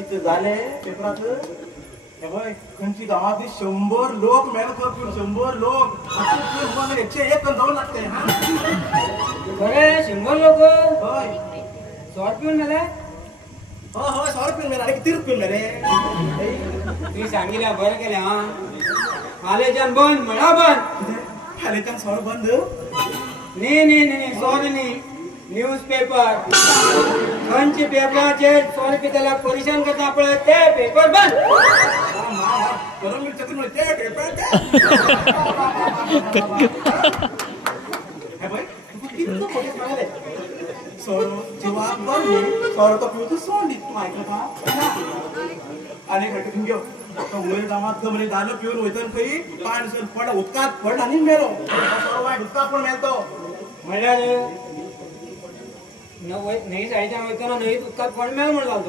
किती झाले पेपरात हे बघ खंची गावातली 100 लोक मेहनत करतील 100 लोक 101 जाऊन लागते बरे 100 लोक होय 100 पिऊन मेले हो हो 100 रुपये मेरा आणि किती रुपये मेरे तुम्ही सांगितल्या बरं केल्या हा कॉलेजान बंद म्हणा बंद खाली त्या 100 बंद नाही सॉरी न्यूज पेपर खंची पेपराचे 100 रुपये त्याला परेशान करता आपलं ते पेपर बंद गरम मिरच्यातून मिळते पेपर हे बाई किती मोठे सांगाले सर जेव्हा बंद सर तो पिऊ सोंडी तू ऐकलं का आणि घटकून घेऊ वयर गावात म्हणे दालं पिऊन वयतन खरी पाय नसेल पड उदकात पड आणि मेलो सर वाईट उदकात पण मेलतो म्हणल्यार नाही साईडच्या वयताना नाही उदकात फंड मेळ म्हणला तो